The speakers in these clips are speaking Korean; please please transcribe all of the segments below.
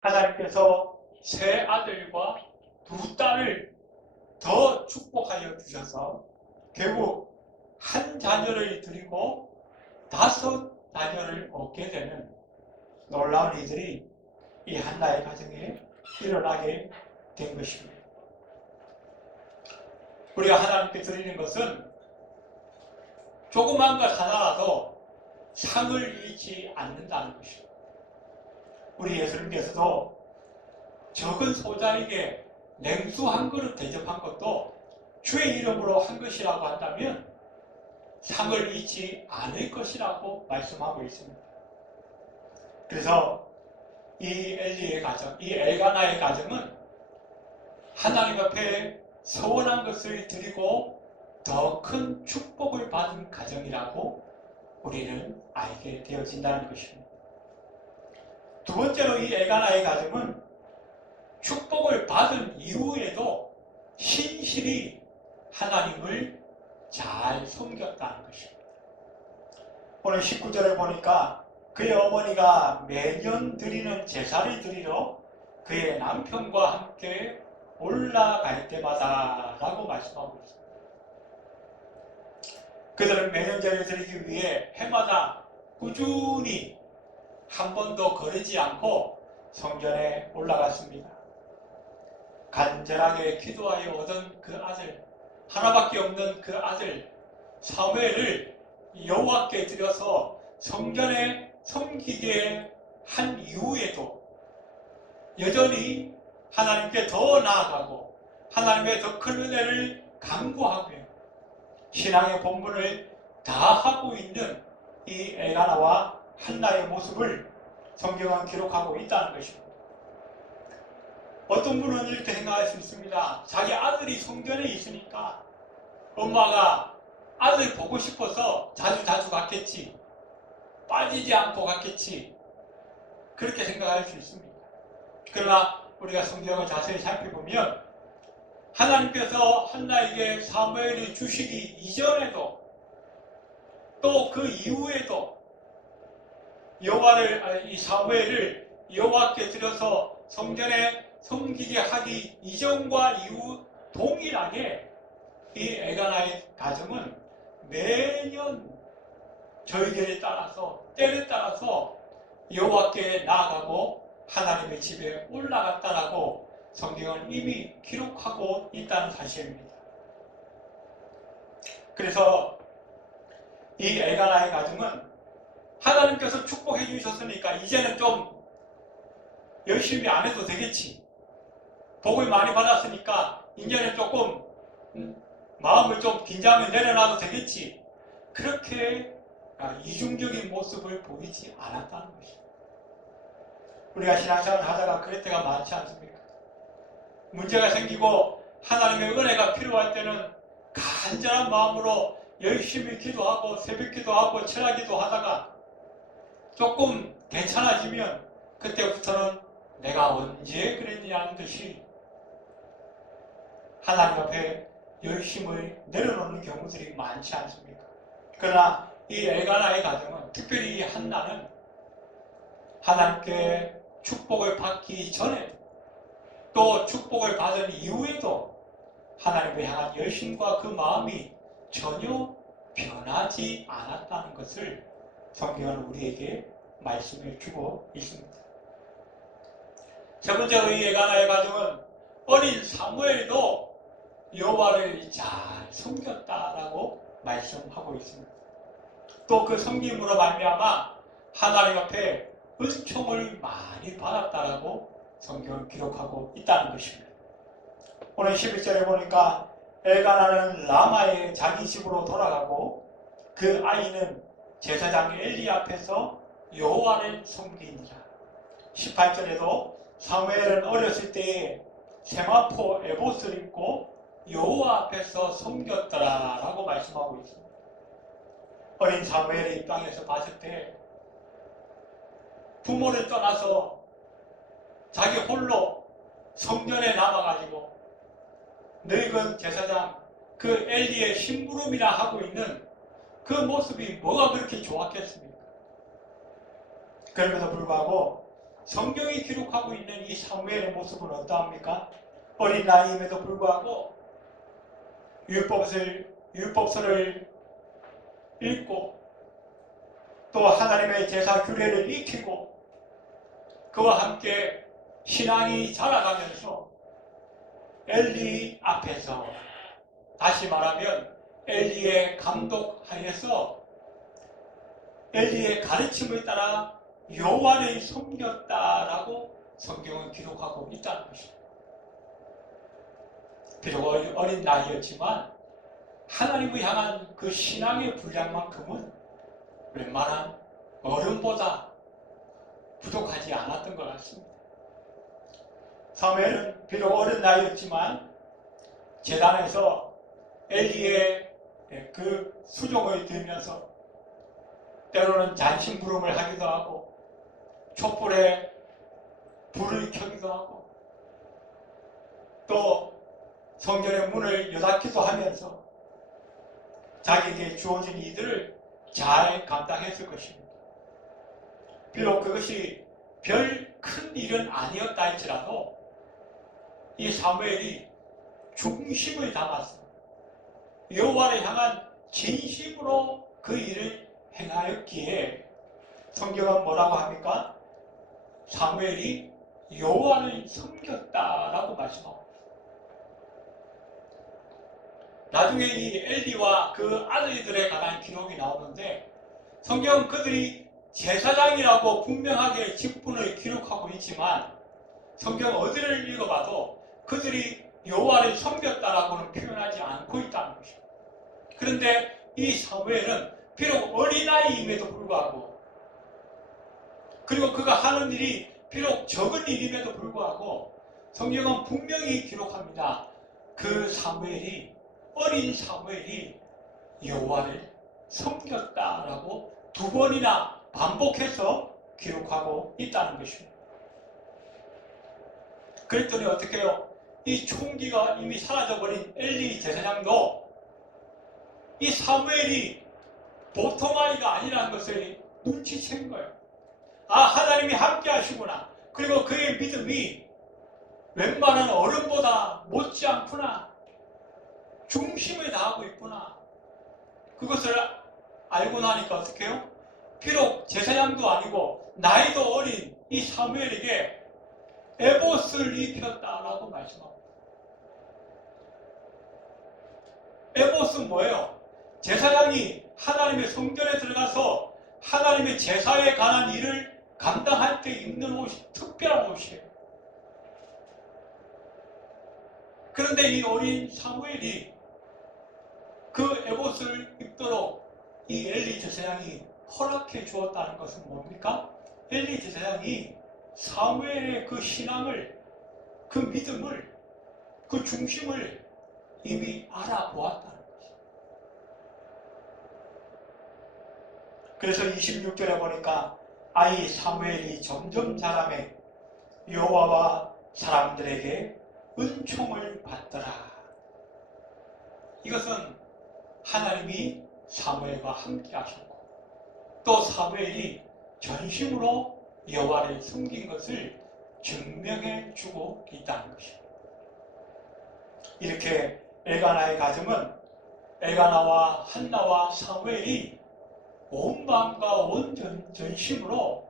하나님께서 세 아들과 두 딸을 더 축복하여 주셔서 결국 한 자녀를 드리고 5 자녀를 얻게 되는 놀라운 일들이 이 한나의 가정에 일어나게 된 것입니다. 우리가 하나님께 드리는 것은 조그만 것 하나라도 상을 잃지 않는다는 것입니다. 우리 예수님께서도 적은 소자에게 냉수 한 그릇 대접한 것도 주의 이름으로 한 것이라고 한다면 상을 잃지 않을 것이라고 말씀하고 있습니다. 그래서 이 엘리의 가정, 이 엘가나의 가정은 하나님 앞에 서원한 것을 드리고 더 큰 축복을 받은 가정이라고 우리는 알게 되어진다는 것입니다. 두 번째로 이 엘가나의 가정은 축복을 받은 이후에도 신실히 하나님을 잘 섬겼다는 것입니다. 오늘 19절에 보니까 그의 어머니가 매년 드리는 제사를 드리러 그의 남편과 함께 올라갈 때마다 라고 말씀하고 있습니다. 그들은 매년 제를 드리기 위해 해마다 꾸준히 한 번도 거르지 않고 성전에 올라갔습니다. 간절하게 기도하여 얻은 그 아들, 하나밖에 없는 그 아들 사무엘을 여호와께 드려서 성전에 섬기게 한 이후에도 여전히 하나님께 더 나아가고 하나님의 더 큰 은혜를 간구하며 신앙의 본분을 다하고 있는 이 엘가나와 한나의 모습을 성경은 기록하고 있다는 것입니다. 어떤 분은 이렇게 생각할 수 있습니다. 자기 아들이 성전에 있으니까 엄마가 아들 보고 싶어서 자주 갔겠지. 빠지지 않고 갔겠지. 그렇게 생각할 수 있습니다. 그러나 우리가 성경을 자세히 살펴보면 하나님께서 한나에게 사무엘을 주시기 이전에도 또 그 이후에도 이 사무엘을 여호와께 드려서 성전에 섬기게 하기 이전과 이후 동일하게 이 엘가나의 가정은 매년 절기를 따라서 때를 따라서 여호와께 나아가고 하나님의 집에 올라갔다라고 성경은 이미 기록하고 있다는 사실입니다. 그래서 이 엘가나의 가정은 하나님께서 축복해 주셨으니까 이제는 좀 열심히 안 해도 되겠지. 복을 많이 받았으니까 이제는 조금 마음을 좀 긴장을 내려놔도 되겠지. 그렇게 이중적인 모습을 보이지 않았다는 것입니다. 우리가 신앙생활을 하다가 그럴 때가 많지 않습니까? 문제가 생기고 하나님의 은혜가 필요할 때는 간절한 마음으로 열심히 기도하고 새벽 기도하고 철야 기도하다가 조금 괜찮아지면 그때부터는 내가 언제 그랬냐는 듯이 하나님 앞에 열심을 내려놓는 경우들이 많지 않습니까? 그러나 이 엘가나의 가정은, 특별히 이 한나는 하나님께 축복을 받기 전에 또 축복을 받은 이후에도 하나님을 향한 열심과 그 마음이 전혀 변하지 않았다는 것을 성경은 우리에게 말씀해 주고 있습니다. 세 번째로 이 엘가나의 가정은 어린 사무엘도 여호와를 잘 섬겼다라고 말씀하고 있습니다. 또 그 섬김으로 말미암아 하나님 앞에 은총을 많이 받았다라고 성경을 기록하고 있다는 것입니다. 오늘 11절에 보니까 엘가나는 라마의 자기 집으로 돌아가고 그 아이는 제사장 엘리 앞에서 여호와를 섬기니라. 18절에도 사무엘은 어렸을 때에 세마포 에봇을 입고 여호와 앞에서 섬겼더라라고 말씀하고 있습니다. 어린 사무엘의 입장에서 봤을 때 부모를 떠나서 자기 홀로 성전에 남아가지고 늙은 제사장 그 엘리의 심부름이나 하고 있는 그 모습이 뭐가 그렇게 좋았겠습니까? 그럼에도 불구하고 성경이 기록하고 있는 이 사무엘의 모습은 어떠합니까? 어린 나이임에도 불구하고 율법서를 읽고 또 하나님의 제사 규례를 익히고 그와 함께 신앙이 자라가면서 엘리 앞에서, 다시 말하면 엘리의 감독하에서 엘리의 가르침을 따라 여호와를 섬겼다라고 성경은 기록하고 있다는 것입니다. 비록 어린 나이였지만 하나님을 향한 그 신앙의 분량만큼은 웬만한 어른보다 부족하지 않았던 것 같습니다. 사무엘은 비록 어린 나이였지만 제단에서 엘리의 그 수종을 들면서 때로는 잔심부름을 하기도 하고 촛불에 불을 켜기도 하고 또 성전의 문을 여닫기도 하면서 자기에게 주어진 이들을 잘 감당했을 것입니다. 비록 그것이 별 큰 일은 아니었다 할지라도 이 사무엘이 중심을 담아서 여호와를 향한 진심으로 그 일을 행하였기에 성경은 뭐라고 합니까? 사무엘이 여호와를 섬겼다라고 말씀합니다. 나중에 이 엘리와 그 아들들에 관한 기록이 나오는데 성경은 그들이 제사장이라고 분명하게 직분을 기록하고 있지만 성경 어디를 읽어봐도 그들이 여호와를 섬겼다라고는 표현하지 않고 있다는 것입니다. 그런데 이 사무엘은 비록 어린아이임에도 불구하고 그리고 그가 하는 일이 비록 적은 일임에도 불구하고 성경은 분명히 기록합니다. 그 사무엘이, 어린 사무엘이 여호와를 섬겼다라고 두 번이나 반복해서 기록하고 있다는 것입니다. 그랬더니 어떻게 해요? 이 총기가 이미 사라져버린 엘리 제사장도 이 사무엘이 보통 아이가 아니라는 것을 눈치챈 거예요. 아, 하나님이 함께 하시구나. 그리고 그의 믿음이 웬만한 어른보다 못지 않구나. 중심을 다하고 있구나. 그것을 알고 나니까 어떻게 해요? 비록 제사장도 아니고 나이도 어린 이 사무엘에게 에봇을 입혔다라고 말씀합니다. 에봇은 뭐예요? 제사장이 하나님의 성전에 들어가서 하나님의 제사에 관한 일을 감당할 때 입는 옷이 특별한 옷이에요. 그런데 이 어린 사무엘이 그 에봇을 입도록 이 엘리 제사장이 허락해 주었다는 것은 뭡니까? 엘리 제사장이 사무엘의 그 신앙을, 그 믿음을, 그 중심을 이미 알아보았다는 것이죠. 그래서 26절에 보니까 아이 사무엘이 점점 자라매 여호와와 사람들에게 은총을 받더라. 이것은 하나님이 사무엘과 함께 하셨고 또 사무엘이 전심으로 여호와를 섬긴 것을 증명해 주고 있다는 것입니다. 이렇게 엘가나의 가정은 엘가나와 한나와 사무엘이 온 마음과 온 전심으로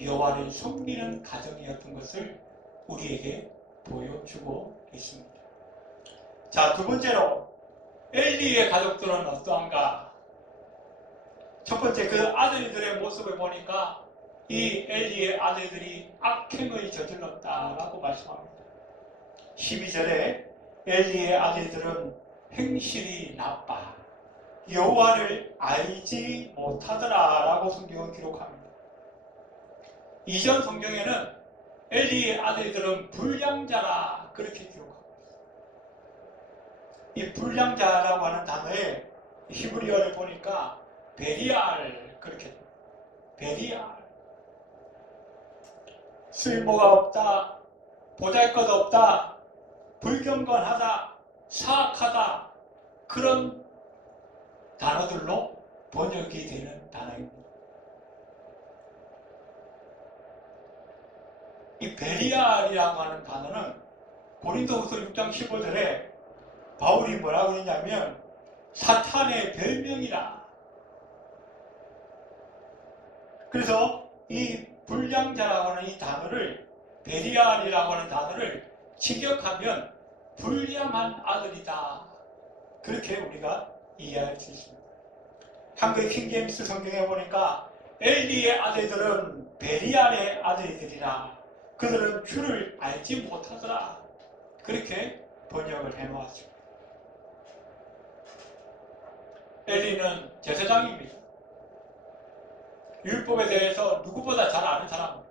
여호와를 섬기는 가정이었던 것을 우리에게 보여주고 있습니다. 자, 두 번째로 엘리의 가족들은 어떠한가? 첫 번째, 그 아들들의 모습을 보니까 이 엘리의 아들들이 악행을 저질렀다라고 말씀합니다. 12절에 엘리의 아들들은 행실이 나빠 여호와를 알지 못하더라라고 성경은 기록합니다. 이전 성경에는 엘리의 아들들은 불량자라 그렇게 기록합니다. 이 불량자라고 하는 단어에 히브리어를 보니까 베리알 그렇게 베리알 쓸모가 없다, 보잘것없다, 불경건하다, 사악하다 그런 단어들로 번역이 되는 단어입니다. 이 베리알이라고 하는 단어는 고린도후서 6장 15절에 바울이 뭐라고 했냐면 사탄의 별명이라. 그래서 이 불량자라고 하는 이 단어를, 베리알이라고 하는 단어를 직역하면 불량한 아들이다, 그렇게 우리가 이해할 수 있습니다. 한국 킹제임스 성경에 보니까 엘리의 아들들은 베리알의 아들들이라, 그들은 주를 알지 못하더라, 그렇게 번역을 해놓았습니다. 엘리는 제사장입니다. 율법에 대해서 누구보다 잘 아는 사람.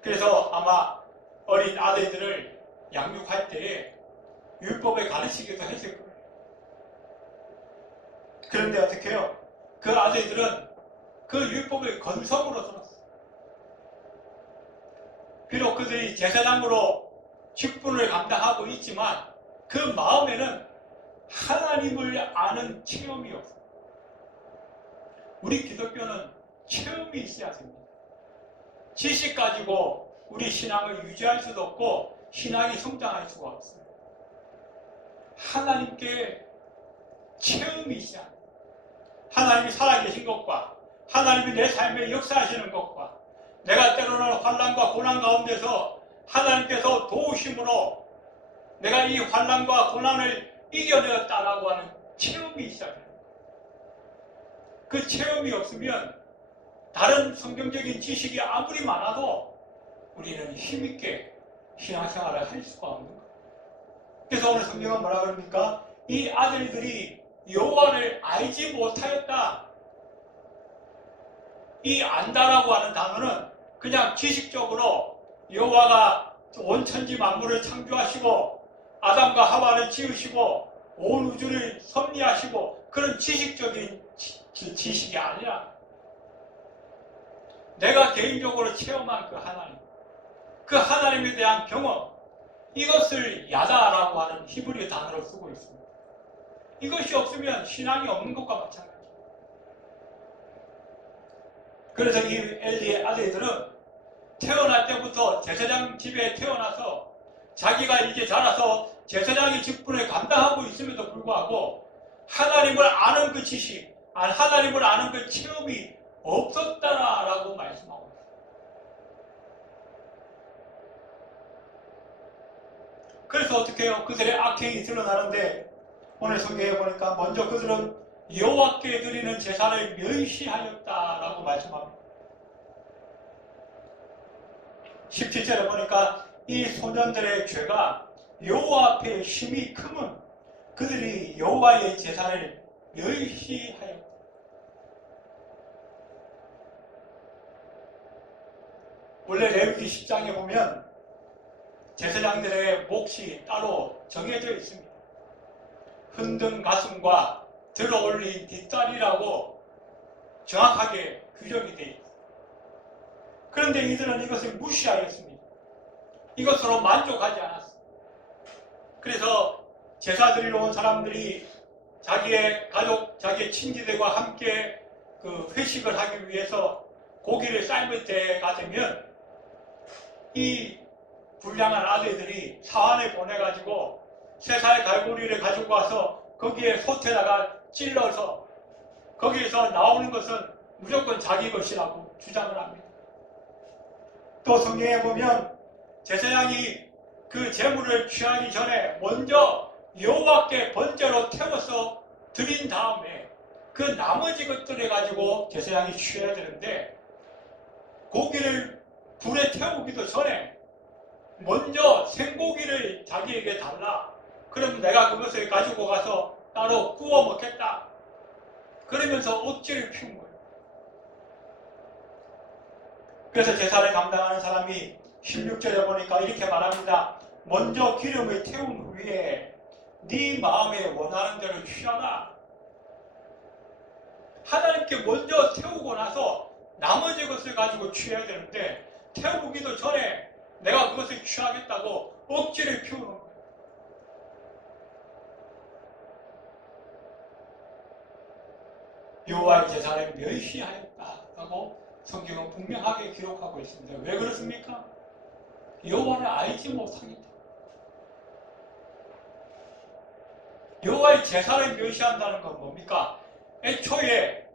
그래서 아마 어린 아들들을 양육할 때에 율법에 가르치기도 했을 거예요. 그런데 어떻게 해요? 그 아들들은 그 율법을 건성으로 들었어요. 비록 그들이 제사장으로 직분을 감당하고 있지만 그 마음에는 하나님을 아는 체험이 없어요. 우리 기독교는 체험이 있어야 됩니다. 지식 가지고 우리 신앙을 유지할 수도 없고 신앙이 성장할 수가 없어요. 하나님께 체험이 있어야 합니다. 하나님이 살아계신 것과 하나님이 내 삶에 역사하시는 것과 내가 때로는 환난과 고난 가운데서 하나님께서 도우심으로 내가 이 환난과 고난을 이겨내었다라고 하는 체험이 있어야 돼요. 그 체험이 없으면 다른 성경적인 지식이 아무리 많아도 우리는 힘있게 신앙생활을 할 수가 없는 거예요. 그래서 오늘 성경은 뭐라 그럽니까? 이 아들들이 여호와를 알지 못하였다. 이 안다라고 하는 단어는 그냥 지식적으로 여호와가 온 천지 만물을 창조하시고 아담과 하와를 지으시고 온 우주를 섭리하시고 그런 지식적인 지식이 아니라 내가 개인적으로 체험한 그 하나님, 그 하나님에 대한 경험, 이것을 야다라고 하는 히브리 단어로 쓰고 있습니다. 이것이 없으면 신앙이 없는 것과 마찬가지입니다. 그래서 이 엘리의 아들들은 태어날 때부터 제사장 집에 태어나서 자기가 이제 자라서 제사장의 직분을 감당하고 있음에도 불구하고 하나님을 아는 그 지식, 하나님을 아는 그 체험이 없었다라고 말씀하고 있습니다. 그래서 어떻게 해요? 그들의 악행이 드러나는데 오늘 성경에 보니까 먼저 그들은 여호와께 드리는 제사를 멸시하였다라고 말씀합니다. 17절에 보니까 이 소년들의 죄가 여호와 앞에 심히 크면 그들이 여호와의 제사를 멸시하였다. 원래 레위기 10장에 보면 제사장들의 몫이 따로 정해져 있습니다. 흔든 가슴과 들어올린 뒷다리라고 정확하게 규정이 되어 있습니다. 그런데 이들은 이것을 무시하였습니다. 이것으로 만족하지 않았습니다. 그래서 제사 드리러 온 사람들이 자기의 가족, 자기의 친지들과 함께 그 회식을 하기 위해서 고기를 삶을 때가 되면 이 불량한 아들들이 사환을 보내가지고 3살 갈고리를 가지고 와서 거기에 솥에다가 찔러서 거기에서 나오는 것은 무조건 자기 것이라고 주장을 합니다. 또 성경에 보면 제사장이 그 제물을 취하기 전에 먼저 여호와께 번제로 태워서 드린 다음에 그 나머지 것들을 가지고 제사장이 취해야 되는데 고기를 불에 태우기도 전에 먼저 생고기를 자기에게 달라. 그러면 내가 그것을 가지고 가서 따로 구워 먹겠다. 그러면서 억지를 피운 거예요. 그래서 제사를 감당하는 사람이 16절에 보니까 이렇게 말합니다. 먼저 기름을 태운 후에 네 마음에 원하는 대로 취하라. 하나님께 먼저 태우고 나서 나머지 것을 가지고 취해야 되는데 태우기도 전에 내가 그것을 취하겠다고 억지를 피우는 거예요. 여호와의 제사를 멸시하였다라고 성경은 분명하게 기록하고 있습니다. 왜 그렇습니까? 여호와를 알지 못하겠다. 여호와의 제사를 멸시한다는 건 뭡니까? 애초에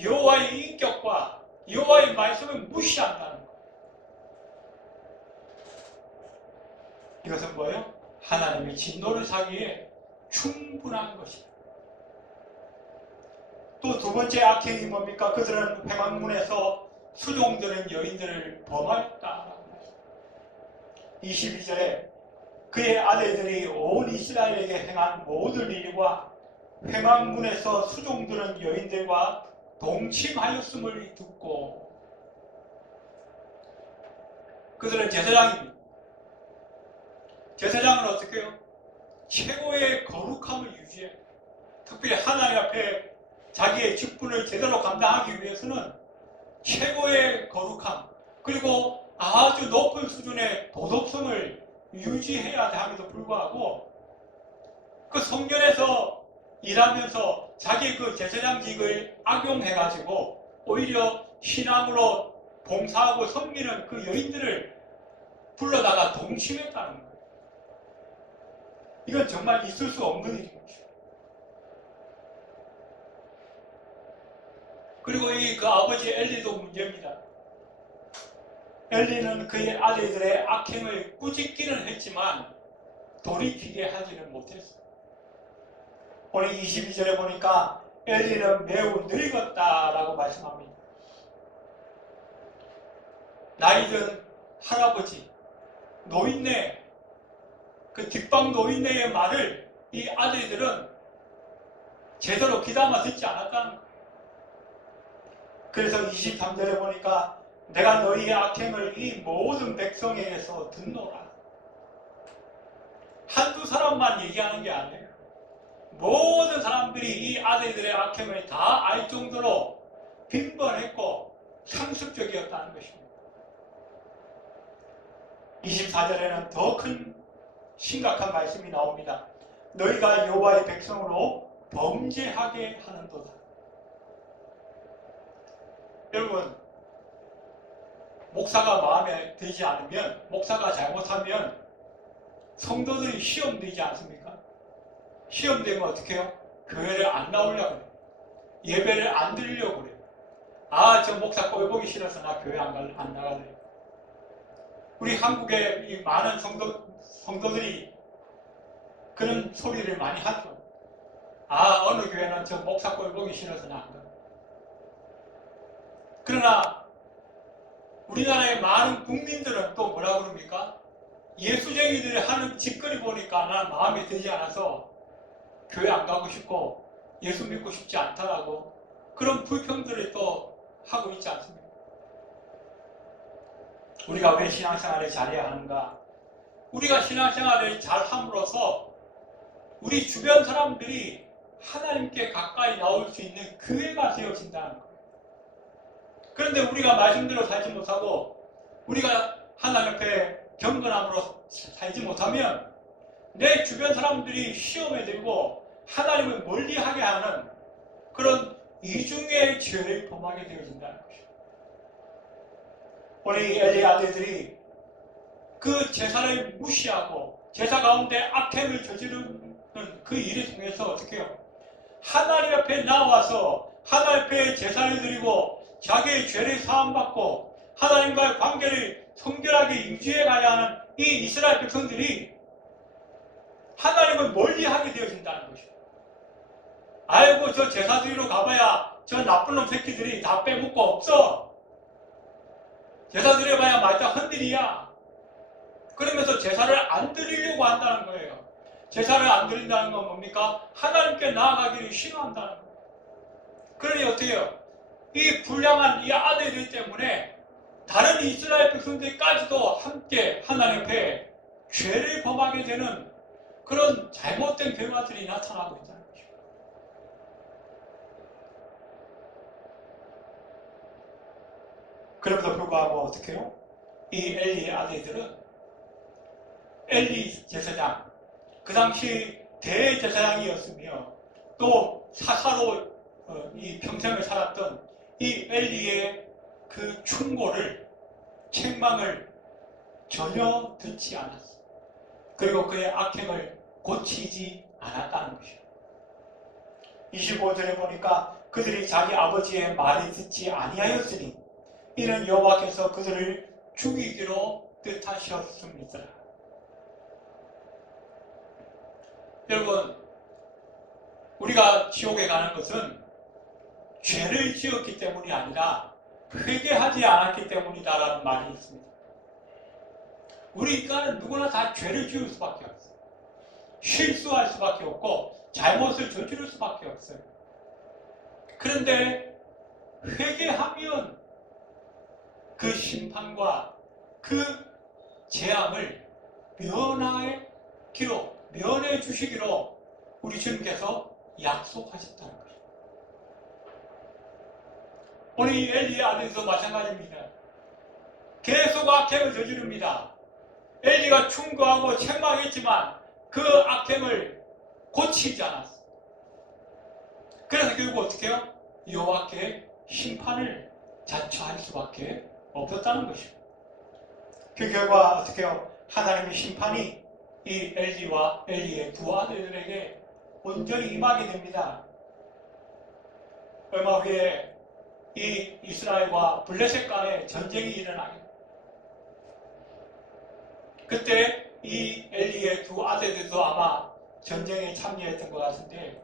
여호와의 인격과 여호와의 말씀을 무시한다는 것. 이것은 뭐예요? 하나님의 진노를 사기에 충분한 것입니다. 또 두 번째 악행이 뭡니까? 그들은 회막문에서 수종드는 여인들을 범하였다. 22절에 그의 아들들이 온 이스라엘에게 행한 모든 일과 회막문에서 수종드는 여인들과 동침하였음을 듣고, 그들은 제사장입니다. 제사장은 어떻게 해요? 최고의 거룩함을 유지해. 특별히 하나님 앞에 자기의 직분을 제대로 감당하기 위해서는 최고의 거룩함, 그리고 아주 높은 수준의 도덕성을 유지해야 함에도 불구하고 그 성전에서 일하면서 자기 그 제사장직을 악용해가지고 오히려 신앙으로 봉사하고 섬기는 그 여인들을 불러다가 동침했다는 거예요. 이건 정말 있을 수 없는 일인 것이죠. 그리고 그 아버지 엘리도 문제입니다. 엘리는 그의 아들들의 악행을 꾸짖기는 했지만 돌이키게 하지는 못했어요. 오늘 22절에 보니까 엘리는 매우 늙었다라고 말씀합니다. 나이든 할아버지, 노인네, 그 뒷방 노인네의 말을 이 아들들은 제대로 귀담아 듣지 않았다는 거예요. 그래서 23절에 보니까 내가 너희의 악행을 이 모든 백성에게서 듣노라. 한두 사람만 얘기하는 게 아니에요. 모든 사람들이 이 아들들의 악행을 다 알 정도로 빈번했고 상습적이었다는 것입니다. 24절에는 더 큰 심각한 말씀이 나옵니다. 너희가 여호와의 백성으로 범죄하게 하는도다. 여러분, 목사가 마음에 들지 않으면, 목사가 잘못하면 성도들이 시험되지 않습니까? 시험되면 어떻게 해요? 교회를 안 나오려고 그래요. 예배를 안 드리려고 그래요. 아, 저 목사 꼴 보기 싫어서 나 교회 안 나가래요. 우리 한국의 이 많은 성도들이 그런 소리를 많이 하죠. 아, 어느 교회는 저 목사 꼴 보기 싫어서 나 안 가. 그러나 우리나라의 많은 국민들은 또 뭐라 그럽니까? 예수쟁이들이 하는 짓거리 보니까 난 마음에 들지 않아서 교회 안 가고 싶고 예수 믿고 싶지 않다라고 그런 불평들을 또 하고 있지 않습니까? 우리가 왜 신앙생활을 잘해야 하는가? 우리가 신앙생활을 잘함으로써 우리 주변 사람들이 하나님께 가까이 나올 수 있는 기회가 되어진다는 거예요. 그런데 우리가 말씀대로 살지 못하고 우리가 하나님 앞에 경건함으로 살지 못하면 내 주변 사람들이 시험에 들고 하나님을 멀리하게 하는 그런 이중의 죄를 범하게 되어진다는 것이죠. 우리 엘리 아들들이 그 제사를 무시하고 제사 가운데 악행을 저지르는 그 일을 통해서 어떻게 해요? 하나님 앞에 나와서 하나님 앞에 제사를 드리고 자기의 죄를 사함받고 하나님과의 관계를 성결하게 유지해 가야 하는 이 이스라엘 백성들이 하나님을 멀리하게 되어진다는 것이죠. 아이고, 저 제사 드리러 가봐야 저 나쁜 놈 새끼들이 다 빼먹고 없어. 제사 드려봐야 말자 흔들이야. 그러면서 제사를 안 드리려고 한다는 거예요. 제사를 안 드린다는 건 뭡니까? 하나님께 나아가기를 싫어한다는 거예요. 그러니 어떻게 해요? 이 불량한 이 아들들 때문에 다른 이스라엘 백성들까지도 함께 하나님 앞에 죄를 범하게 되는 그런 잘못된 결과들이 나타나고 있다는 거죠. 그럼에도 불구하고 어떻게 해요? 이 엘리의 아들들은 엘리 제사장, 그 당시 대제사장이었으며 또 사사로 이 평생을 살았던 이 엘리의 그 충고를, 책망을 전혀 듣지 않았어. 그리고 그의 악행을 고치지 않았다는 것이요. 25절에 보니까 그들이 자기 아버지의 말을 듣지 아니하였으니 이는 여호와께서 그들을 죽이기로 뜻하셨습니다. 여러분, 우리가 지옥에 가는 것은 죄를 지었기 때문이 아니라 회개하지 않았기 때문이다라는 말이 있습니다. 우리 인간은 누구나 다 죄를 지을 수밖에 없어요. 실수할 수밖에 없고 잘못을 저지를 수밖에 없어요. 그런데 회개하면 그 심판과 그 재앙을 면해 주시기로 우리 주님께서 약속하셨다는 거예요. 오늘 이 엘리의 아들도 마찬가지입니다. 계속 악행을 저지릅니다. 엘리가 충고하고 책망했지만 그 악행을 고치지 않았어요. 그래서 결국 어떻게 해요? 여호와께 심판을 자처할 수밖에 없었다는 것이죠. 그 결과 어떻게 해요? 하나님의 심판이 이 엘리와 엘리의 두 아들들에게 온전히 임하게 됩니다. 얼마 후에 이 이스라엘과 블레셋 간의 전쟁이 일어나게 됩니다. 그때 이 엘리의 두 아들들도 아마 전쟁에 참여했던 것 같은데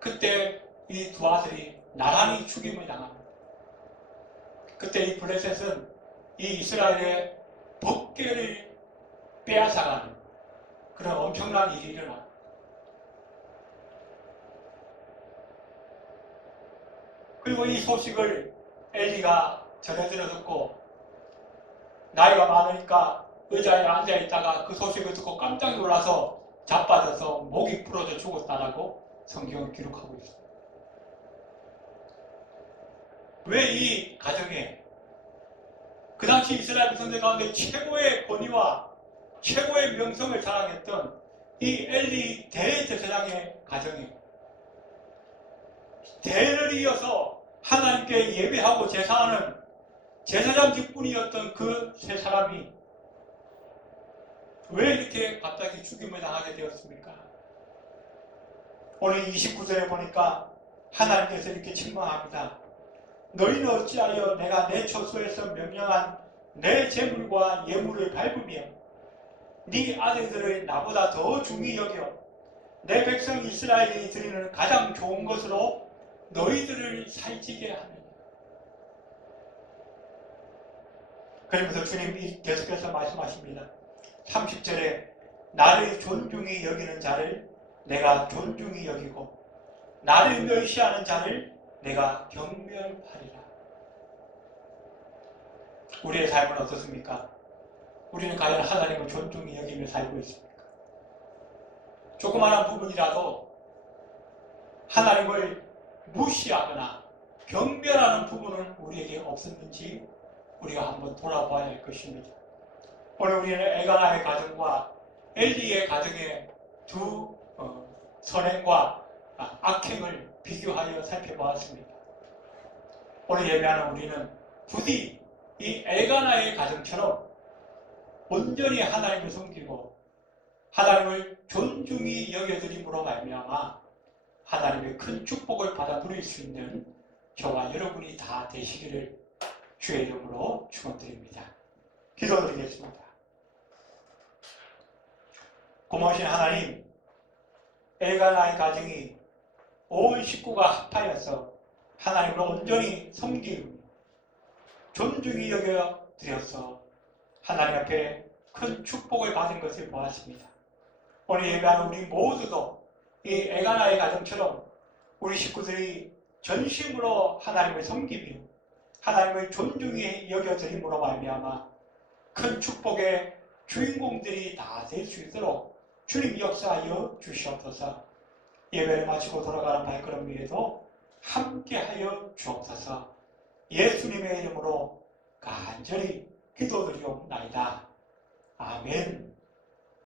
그때 이 두 아들이 나란히 죽임을 당합니다. 그때 이 블레셋은 이 이스라엘의 법궤를 빼앗아가는 그런 엄청난 일이 일어납니다. 그리고 이 소식을 엘리가 전해들어 듣고 나이가 많으니까 의자에 앉아있다가 그 소식을 듣고 깜짝 놀라서 자빠져서 목이 부러져 죽었다라고 성경은 기록하고 있습니다. 왜 이 가정에 그 당시 이스라엘 백성들 가운데 최고의 권위와 최고의 명성을 자랑했던 이 엘리 대제사장의 가정에 대를 이어서 하나님께 예배하고 제사하는 제사장 직분이었던 그 세 사람이 왜 이렇게 갑자기 죽임을 당하게 되었습니까? 오늘 29절에 보니까 하나님께서 이렇게 책망합니다. 너희는 어찌하여 내가 내 처소에서 명령한 내 재물과 예물을 밟으며 네 아들들을 나보다 더 중히 여겨 내 백성 이스라엘이 드리는 가장 좋은 것으로 너희들을 살찌게 하느냐. 그러면서 주님이 계속해서 말씀하십니다. 30절에 나를 존중히 여기는 자를 내가 존중히 여기고 나를 멸시하는 자를 내가 경멸하리라. 우리의 삶은 어떻습니까? 우리는 과연 하나님을 존중히 여기며 살고 있습니까? 조그마한 부분이라도 하나님을 무시하거나 경멸하는 부분은 우리에게 없었는지 우리가 한번 돌아봐야 할 것입니다. 오늘 우리는 엘가나의 가정과 엘리의 가정의 두 선행과 악행을 비교하여 살펴보았습니다. 오늘 예배하는 우리는 부디 이 엘가나의 가정처럼 온전히 하나님을 섬기고 하나님을 존중히 여겨드림으로 말미암아 하나님의 큰 축복을 받아 누릴 수 있는 저와 여러분이 다 되시기를 주의 이름으로 축원드립니다. 기도드리겠습니다. 고마우신 하나님, 엘가나의 가정이 온 식구가 합하여서 하나님을 온전히 섬기고 존중히 여겨 드려서 하나님 앞에 큰 축복을 받은 것을 보았습니다. 오늘 예배하는 우리 모두도 이 엘가나의 가정처럼 우리 식구들이 전심으로 하나님을 섬기며 하나님을 존중히 여겨드림으로 말미암아 큰 축복의 주인공들이 다 될 수 있도록 주님 역사하여 주시옵소서. 예배를 마치고 돌아가는 발걸음 위에도 함께하여 주옵소서. 예수님의 이름으로 간절히 기도드리옵나이다. 아멘.